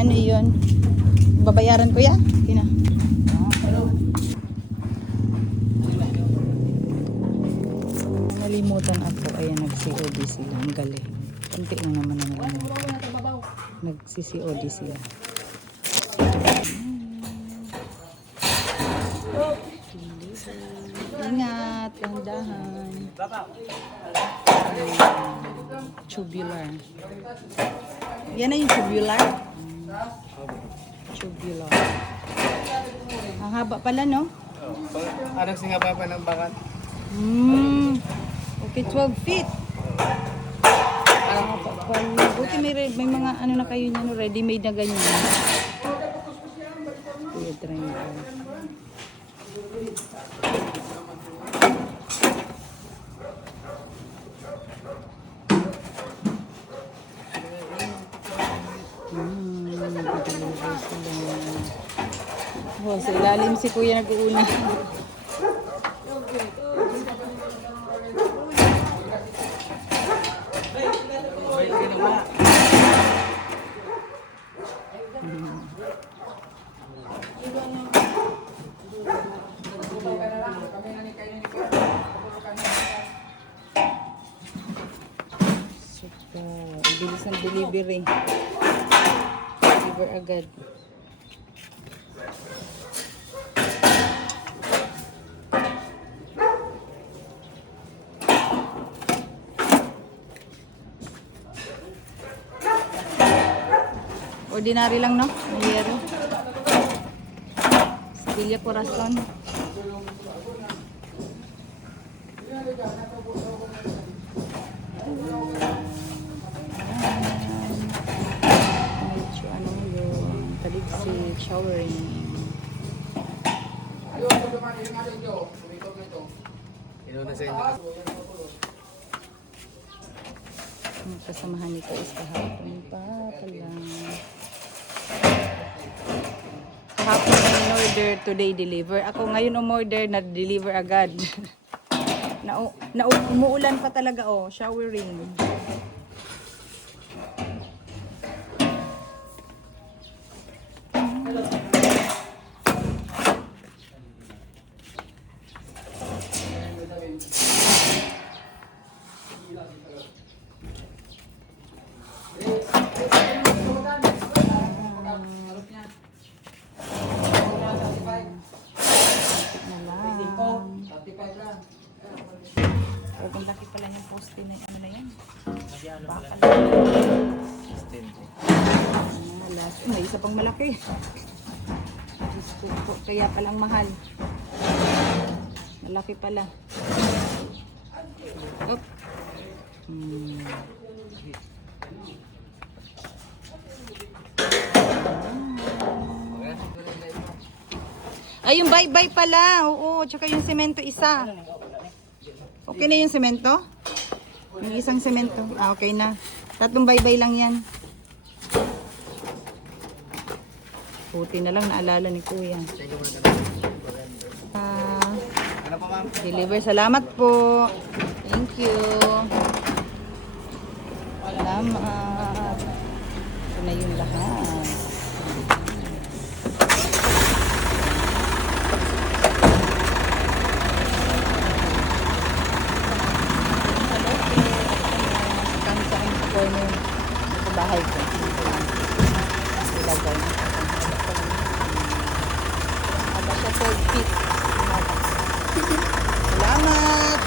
Ano yun? Babayaran ko ya? Kina. Nalimutan ako. Ayan, nag-COD sila. Ang galing. Kunti lang naman ang nag-COD sila. Ingat, dahan-dahan. Tubular. Yan na yung tubular. Tubular. Ang haba pala, no? Anong singapa pa ng bakat? Okay, 12 feet. Ang haba pala. Buti may mga ano na kayo niya, no? Ready-made na ganyan. Kuya, try mo. Oh, sa ilalim si Kuya nag-uuna. Super. Bilis ng delivery. Deliver agad. Ordinary lang, no? Mayero. Sevilla Corazon. Medyo ano yun. Taligsik, showering. Inuna sa inyo. Ang kasamahan nito is kahapon pa pala. Kahapon in-order, today deliver. Ako ngayon umorder, na-deliver agad. Umuulan pa talaga, oh. Showering. Ang laki pala yung poste na ano na yan. Bakal. May isa pang malaki. Kaya palang mahal. Malaki pala. Op. Ay, yung bye-bye pala. Oo, tsaka yung semento isa. Okay na yung semento? Yung isang semento. Ah, okay na. Tatlong bye-bye lang yan. Buti na lang naalala ni Kuya. Deliver. Salamat po. Thank you. Salamat. Ito na yung lahat. Sa bahay ko. Ilagay. Aba siya 12 feet. Salamat!